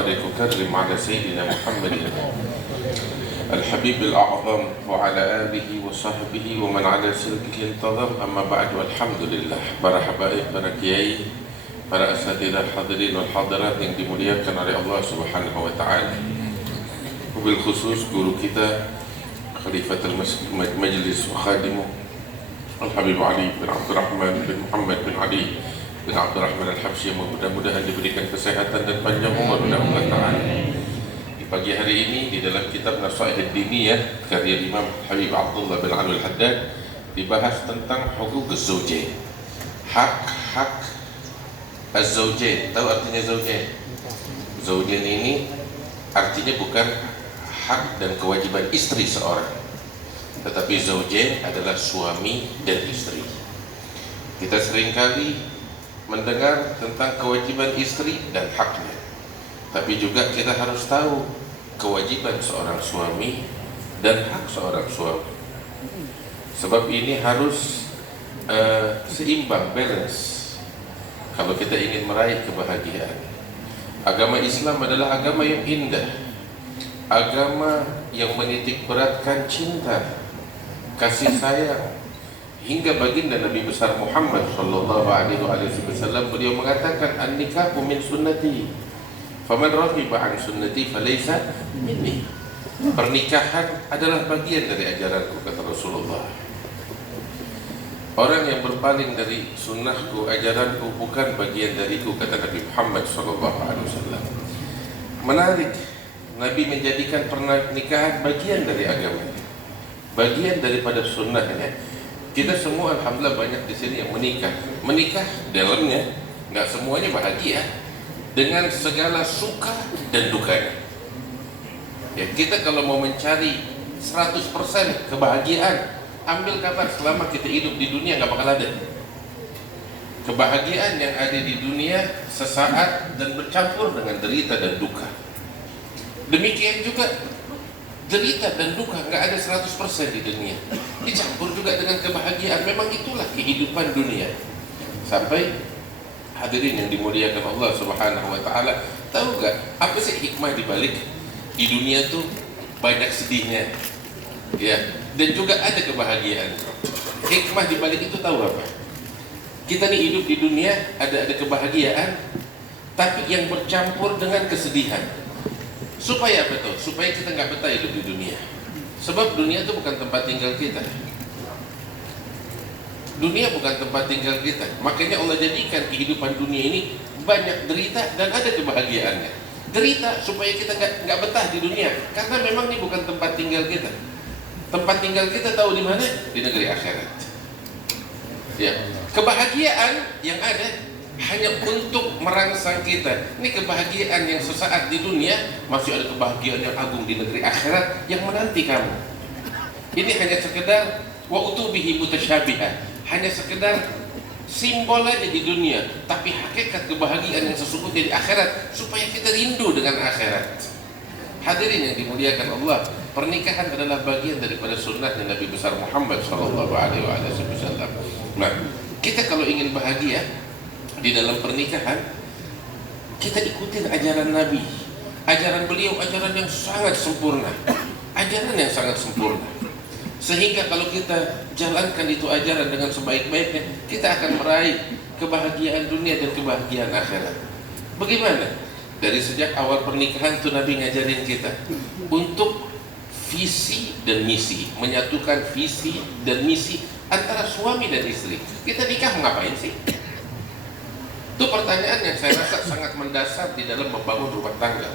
وبارك وكرم على سيدنا محمد الحبيب الأعظم وعلى آله وصحبه ومن على سلكه انتظم. أما بعد والحمد لله. Para habaib, para kiai, para asatidzah hadirin wal hadirat yang dimuliakan oleh Allah Subhanahu wa taala. Wabil khusus guru kita Khalifatul Majlis wa Khadimu Al-Habib Ali bin Abdurrahman bin Muhammad bin Ali bin Abdurrahman Al-Habsyi, mudah-mudahan diberikan kesehatan dan panjang umur oleh Allah Ta'ala. Di pagi hari ini di dalam kitab Nasaih Ad-Diniyah karya Imam Habib Abdullah bin Ali Al-Haddad dibahas tentang hukuk az-zawjain, hak-hak az-zawjain. Tahu artinya zawjain? Zawjain ini artinya bukan hak dan kewajiban istri seorang, tetapi zawjain adalah suami dan istri. Kita seringkali mendengar tentang kewajiban istri dan haknya, tapi juga kita harus tahu kewajiban seorang suami dan hak seorang suami. Sebab ini harus seimbang, balance, kalau kita ingin meraih kebahagiaan. Agama Islam adalah agama yang indah, agama yang menitik beratkan cinta, kasih sayang. Hingga baginda Nabi besar Muhammad sallallahu alaihi wasallam beliau mengatakan, an-nikahu min sunnati faman raghiba an sunnati falaysa minni. Pernikahan adalah bagian dari ajaranku, kata Rasulullah. Orang yang berpaling dari sunnahku, ajaranku, bukan bagian dariku, kata Nabi Muhammad sallallahu alaihi wasallam. Menarik, Nabi menjadikan pernikahan bagian dari agama, bagian daripada sunnahnya. Kita semua alhamdulillah banyak di sini yang menikah dalamnya nggak semuanya bahagia dengan segala suka dan dukanya. Ya, kita kalau mau mencari 100% kebahagiaan, ambil kabar selama kita hidup di dunia nggak bakal ada. Kebahagiaan yang ada di dunia sesaat dan bercampur dengan derita dan duka. Demikian juga derita dan duka nggak ada 100% di dunia, dicampur juga dengan kebahagiaan. Memang itulah kehidupan dunia. Sampai hadirin yang dimuliakan Allah Subhanahu wa taala, tahu nggak apa sih hikmah dibalik di dunia tuh banyak sedihnya, ya, dan juga ada kebahagiaan. Hikmah dibalik itu tahu apa? Kita nih hidup di dunia ada kebahagiaan, tapi yang bercampur dengan kesedihan. Supaya apa tuh? Supaya kita nggak betah hidup di dunia. Sebab dunia itu bukan tempat tinggal kita. Dunia bukan tempat tinggal kita. Makanya Allah jadikan kehidupan dunia ini banyak derita dan ada kebahagiaannya. Derita supaya kita nggak betah di dunia, karena memang ini bukan tempat tinggal kita. Tempat tinggal kita tahu di mana? Di negeri akhirat. Ya. Kebahagiaan yang ada hanya untuk merangsang kita. Ini kebahagiaan yang sesaat di dunia, masih ada kebahagiaan yang agung di negeri akhirat yang menanti kamu. Ini hanya sekedar wa utubihi mutasyabihan, hanya sekedar simbol aja di dunia, tapi hakikat kebahagiaan yang sesungguhnya di akhirat, supaya kita rindu dengan akhirat. Hadirin yang dimuliakan Allah, pernikahan adalah bagian daripada sunnahnya Nabi besar Muhammad sallallahu alaihi wasallam. Nah, kita kalau ingin bahagia di dalam pernikahan, kita ikutin ajaran Nabi. Ajaran beliau ajaran yang sangat sempurna, ajaran yang sangat sempurna, sehingga kalau kita jalankan itu ajaran dengan sebaik-baiknya, kita akan meraih kebahagiaan dunia dan kebahagiaan akhirat. Bagaimana? Dari sejak awal pernikahan tuh Nabi ngajarin kita untuk visi dan misi, menyatukan visi dan misi antara suami dan istri. Kita nikah ngapain sih? Itu pertanyaan yang saya rasa sangat mendasar di dalam membangun rumah tangga.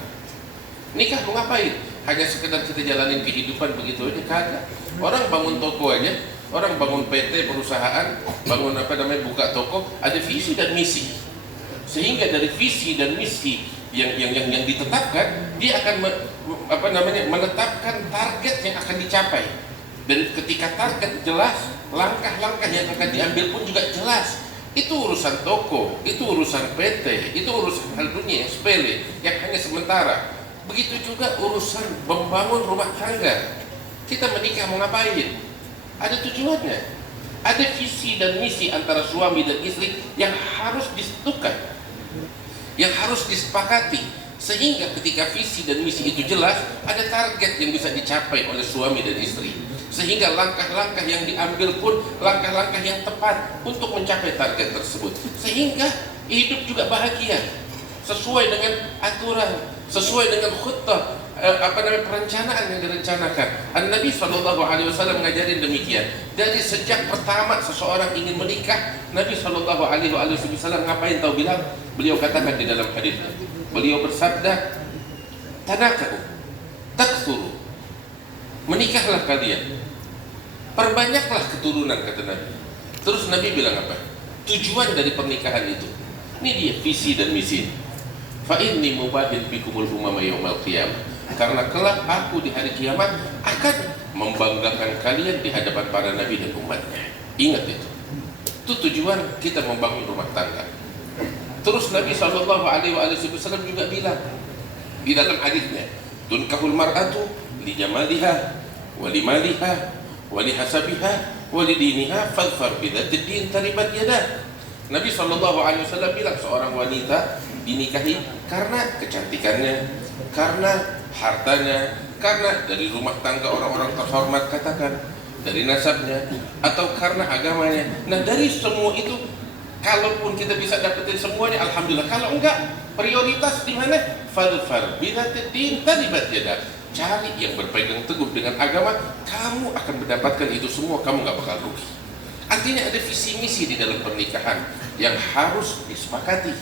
Nikah mau ngapain? Hanya sekedar kita jalanin kehidupan begitu aja? Kagak. Orang bangun toko aja, orang bangun PT, perusahaan, bangun buka toko, ada visi dan misi. Sehingga dari visi dan misi yang ditetapkan, dia akan menetapkan target yang akan dicapai. Dan ketika target jelas, langkah-langkah yang akan diambil pun juga jelas. Itu urusan toko, itu urusan PT, itu urusan hal dunia yang sepele, yang hanya sementara. Begitu juga urusan membangun rumah tangga. Kita menikah mau ngapain? Ada tujuannya. Ada visi dan misi antara suami dan istri yang harus ditentukan, yang harus disepakati. Sehingga ketika visi dan misi itu jelas, ada target yang bisa dicapai oleh suami dan istri. Sehingga langkah-langkah yang diambil pun langkah-langkah yang tepat untuk mencapai target tersebut. Sehingga hidup juga bahagia, sesuai dengan aturan, sesuai dengan khutbah, perencanaan yang direncanakan. Nabi SAW mengajarin demikian. Dari sejak pertama seseorang ingin menikah, Nabi SAW ngapain tahu bilang? Beliau katakan di dalam hadisnya, beliau bersabda, tanakahu takthuru, menikahlah kalian, perbanyaklah keturunan, kata Nabi. Terus Nabi bilang apa? Tujuan dari pernikahan itu, ini dia visi dan misi. Fa inni mubahin bikumul umama yaumal qiyamah, karena kelak aku di hari kiamat akan membanggakan kalian di hadapan para nabi dan umatnya. Ingat itu. Itu tujuan kita membangun rumah tangga. Terus Nabi SAW juga bilang di dalam hadisnya, tunkahul mar'atu li jamaliha wa limaliha wa lihasabiha wa lidiniha fadfar bidzatid din taribat yadah. Nabi SAW bilang seorang wanita dinikahi karena kecantikannya, karena hartanya, karena dari rumah tangga orang-orang terhormat, katakan dari nasabnya, atau karena agamanya. Nah, dari semua itu, kalaupun kita bisa dapetin semuanya, alhamdulillah. Kalau enggak, prioritas di mana? Fadfar bidzatid din taribat yadah. Cari yang berpegang teguh dengan agama, kamu akan mendapatkan itu semua, kamu nggak bakal rugi. Artinya ada visi misi di dalam pernikahan yang harus disepakati,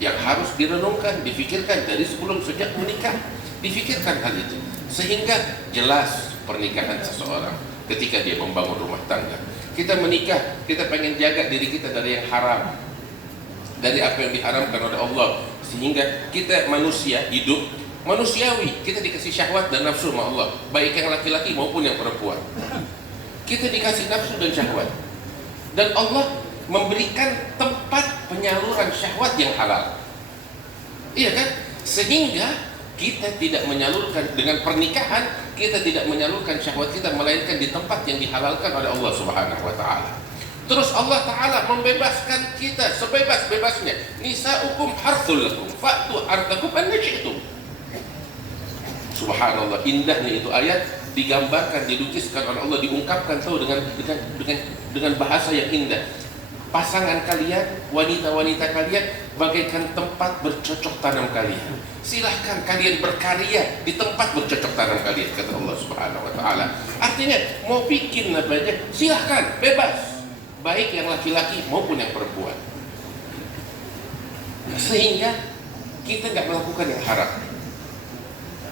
yang harus direnungkan, difikirkan dari sebelum sejak menikah. Difikirkan hal itu sehingga jelas pernikahan seseorang ketika dia membangun rumah tangga. Kita menikah, kita pengen jaga diri kita dari yang haram, dari apa yang diharamkan oleh Allah, sehingga kita manusia hidup manusiawi, kita dikasih syahwat dan nafsu sama Allah, baik yang laki-laki maupun yang perempuan. Kita dikasih nafsu dan syahwat, dan Allah memberikan tempat penyaluran syahwat yang halal. Iya kan? Sehingga kita tidak menyalurkan dengan pernikahan, kita tidak menyalurkan syahwat kita, melainkan di tempat yang dihalalkan oleh Allah Subhanahu wa taala. Terus Allah taala membebaskan kita sebebas-bebasnya. Nisa'ukum harthul lakum fa'tu harthakum anna syi'tum. Subhanallah, indahnya itu ayat, digambarkan, dilukiskan oleh Allah, diungkapkan tahu dengan bahasa yang indah. Pasangan kalian, wanita-wanita kalian bagaikan tempat bercocok tanam kalian. Silahkan kalian berkarya di tempat bercocok tanam kalian, kata Allah Subhanahu wa taala. Artinya mau bikin apa aja silahkan, bebas, baik yang laki-laki maupun yang perempuan. Sehingga kita nggak melakukan yang haram.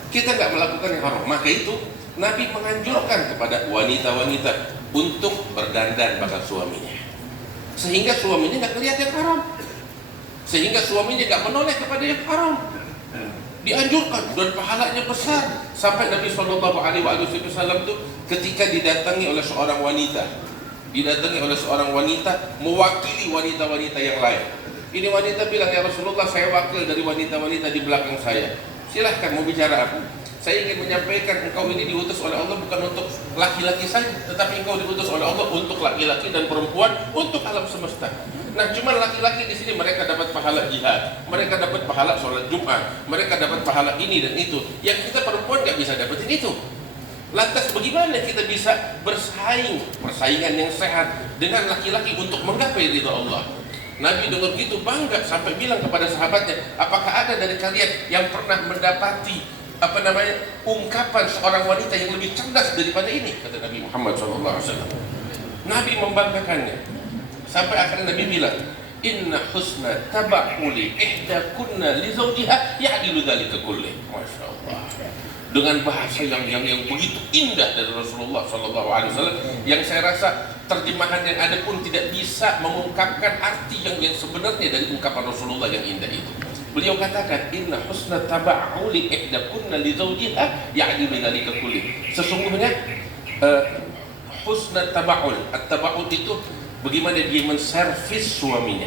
Kita nggak melakukan yang haram. Maka itu Nabi menganjurkan kepada wanita-wanita untuk berdandan pada suaminya, sehingga suaminya nggak kelihatan yang haram, sehingga suaminya nggak menoleh kepada yang haram. Dianjurkan dan pahalanya besar. Sampai Nabi SAW itu ketika didatangi oleh seorang wanita, mewakili wanita-wanita yang lain. Ini wanita bilang, ya Rasulullah, saya wakil dari wanita-wanita di belakang saya. Silahkan mau bicara apa? Saya ingin menyampaikan engkau ini diutus oleh Allah bukan untuk laki-laki saja, tetapi engkau diutus oleh Allah untuk laki-laki dan perempuan, untuk alam semesta. Nah, cuma laki-laki di sini mereka dapat pahala jihad, mereka dapat pahala sholat Jumat, mereka dapat pahala ini dan itu. Yang kita perempuan nggak bisa dapetin itu. Lantas bagaimana kita bisa persaingan yang sehat dengan laki-laki untuk menggapai ridha Allah? Nabi dengar gitu bangga sampai bilang kepada sahabatnya, apakah ada dari kalian yang pernah mendapati ungkapan seorang wanita yang lebih cerdas daripada ini? Kata Nabi Muhammad SAW. Nabi membanggakannya sampai akhirnya Nabi bilang, inna husna taba'uli ihdakunna li zawjiha ya'dilu dzalika kulli. Masya Allah. Dengan bahasa yang begitu indah dari Rasulullah SAW, yang saya rasa terjemahan yang ada pun tidak bisa mengungkapkan arti yang sebenarnya dari ungkapan Rasulullah yang indah itu. Beliau katakan, inna husna taba'uli ihdakunna li zawjiha ya'dilu dzalika kulli. Sesungguhnya husna taba'ul, at-taba'ul itu bagaimana dia menservis suaminya,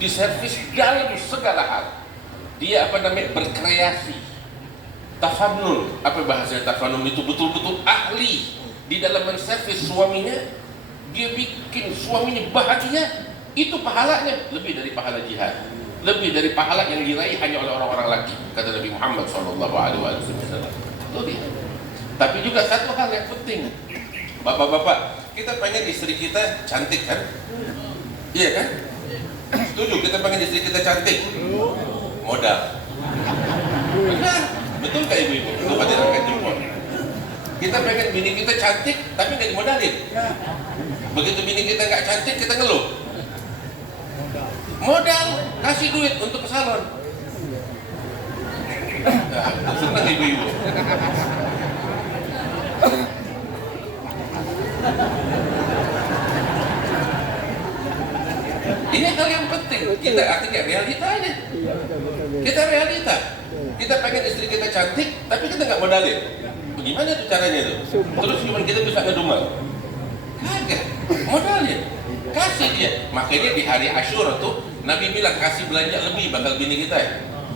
diservis dalam segala hal. Dia berkreasi. Tafannun, apa bahasanya tafannun itu? Betul-betul ahli di dalam menservis suaminya. Dia bikin suaminya bahagia. Itu pahalanya lebih dari pahala jihad. lebih dari pahala yang diraih hanya oleh orang-orang laki, kata Nabi Muhammad SAW. Itu dia. Tapi juga satu hal yang penting, bapak-bapak, kita pengen istri kita cantik kan? Iya kan? Setuju, kita pengen istri kita cantik. Modal. Benar, betul kak ibu-ibu? Coba diangkat jempol. Kita pengen bini kita cantik, tapi nggak dimodalin. Begitu bini kita nggak cantik, kita ngeluh. Modal, kasih duit untuk ke salon. Nah, senang ibu-ibu. Ini hal yang penting. Kita artinya realitanya. Kita realita. Kita pengen istri kita cantik, tapi kita nggak modalin. Bagaimana tuh caranya tuh? Terus gimana kita bisa ngedumel? Kagak, modalin. Kasih dia. Makanya di hari Asyura tuh Nabi bilang kasih belanja lebih bakal bini kita ya.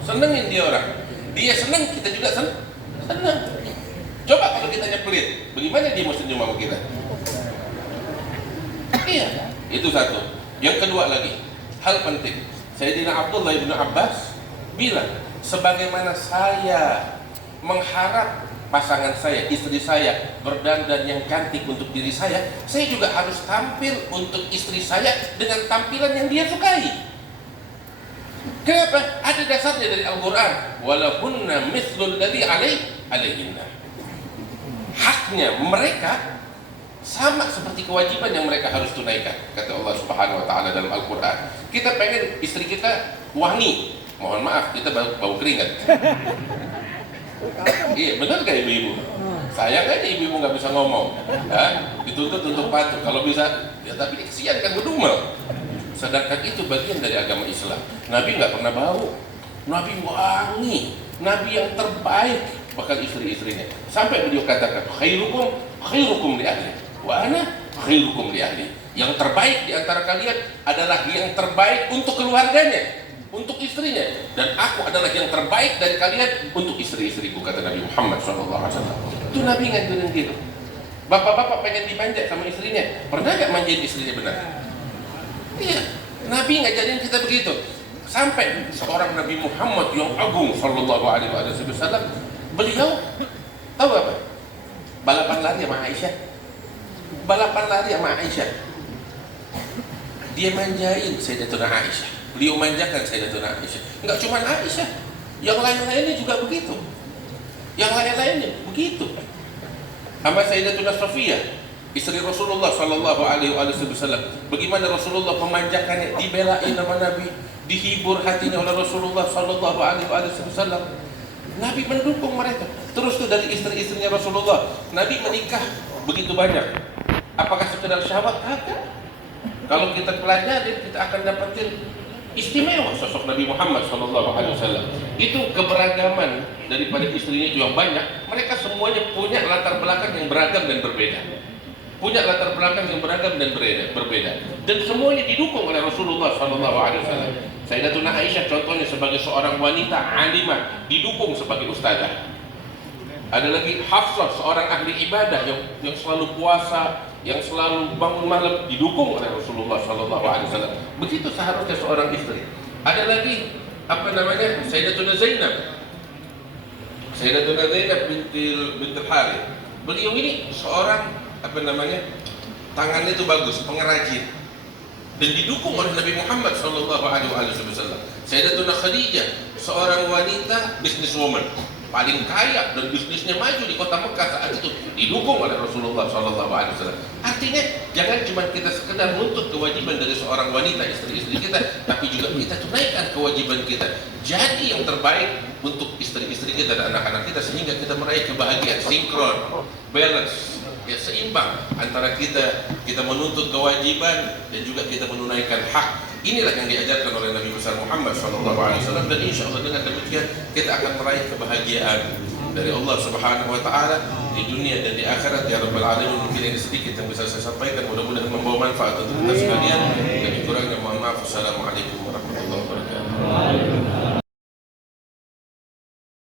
Senengin dia orang. Dia seneng, kita juga seneng. Coba kalau kita pelit, bagaimana dia mau senyum sama kita? Iya, itu satu. Yang kedua lagi, hal penting. Sayyidina Abdullah bin Abbas bilang, sebagaimana saya mengharap pasangan saya, istri saya berdandan yang cantik untuk diri saya juga harus tampil untuk istri saya dengan tampilan yang dia sukai. Kenapa? Ada dasarnya dari Al-Quran. Walahunna mithlul ladzi alaihinna. Haknya mereka sama seperti kewajiban yang mereka harus tunaikan, kata Allah Subhanahu wa taala dalam Al-Qur'an. Kita pengen istri kita wangi. Mohon maaf, kita bau keringat. Iya, benar gak ibu-ibu? Sayang aja ibu-ibu nggak bisa ngomong. Dituntut untuk patuh. Kalau bisa, ya tapi kesian kan berdumel. Sedangkan itu bagian dari agama Islam. Nabi nggak pernah bau. Nabi wangi. Nabi yang terbaik bakal istri-istrinya. Sampai beliau katakan, khairukum li ahli. Wa ana khairukum li ahli. Yang terbaik di antara kalian adalah yang terbaik untuk keluarganya, untuk istrinya, dan aku adalah yang terbaik dari kalian untuk istri-istriku, kata Nabi Muhammad SAW. Itu Nabi ngajarin gitu. Bapak-bapak pengen dimanja sama istrinya, pernah gak manjain istrinya benar? Iya, Nabi ngajarin kita begitu. Sampai seorang Nabi Muhammad yang agung SAW, beliau tahu apa? Balapan lari sama Aisyah. Balapan lari sama Aisyah. Dia manjain Sayyidatuna Aisyah. Beliau manjakan Sayyidatuna Aisyah. Enggak cuma Aisyah, yang lain-lainnya juga begitu. Yang lain-lainnya begitu. Sama Sayyidatuna Safiyah, istri Rasulullah SAW. Bagaimana Rasulullah memanjakannya, dibelain sama Nabi, dihibur hatinya oleh Rasulullah SAW. Nabi mendukung mereka. Terus tuh dari istri-istrinya Rasulullah, Nabi menikah begitu banyak. Apakah sekedar syahwat? Kagak. Kalau kita pelajari, kita akan dapetin istimewa sosok Nabi Muhammad SAW. Itu keberagaman daripada istrinya itu yang banyak. Mereka semuanya punya latar belakang yang beragam dan berbeda. Punya latar belakang yang beragam dan berbeda. Dan semuanya didukung oleh Rasulullah SAW. Sayyidatuna Aisyah contohnya sebagai seorang wanita alimah, didukung sebagai ustazah. Ada lagi Hafsah, seorang ahli ibadah yang selalu puasa, yang selalu bangun malam, didukung oleh Rasulullah SAW. Begitu seharusnya seorang istri. Ada lagi Sayyidatuna Zainab. Sayyidatuna Zainab bintil Harith. Beliau ini seorang tangannya itu bagus, pengrajin, dan didukung oleh Nabi Muhammad SAW. Sayyidatuna Khadijah, seorang wanita businesswoman, paling kaya dan bisnisnya maju di kota Mekah saat itu, didukung oleh Rasulullah SAW. Artinya jangan cuma kita sekedar menuntut kewajiban dari seorang wanita, istri-istri kita, tapi juga kita tunaikan kewajiban kita. Jadi yang terbaik untuk istri-istri kita dan anak-anak kita, sehingga kita meraih kebahagiaan, sinkron, balance, ya seimbang antara kita menuntut kewajiban dan juga kita menunaikan hak. Inilah yang diajarkan oleh Nabi besar Muhammad SAW, dan insya Allah dengan demikian kita akan meraih kebahagiaan dari Allah Subhanahu Wa Taala di dunia dan di akhirat. Ya Rabbal Alamin. Mungkin ini sedikit yang bisa saya sampaikan, mudah-mudahan membawa manfaat untuk kita sekalian. Lebih kurangnya mohon maaf. Assalamualaikum warahmatullahi wabarakatuh.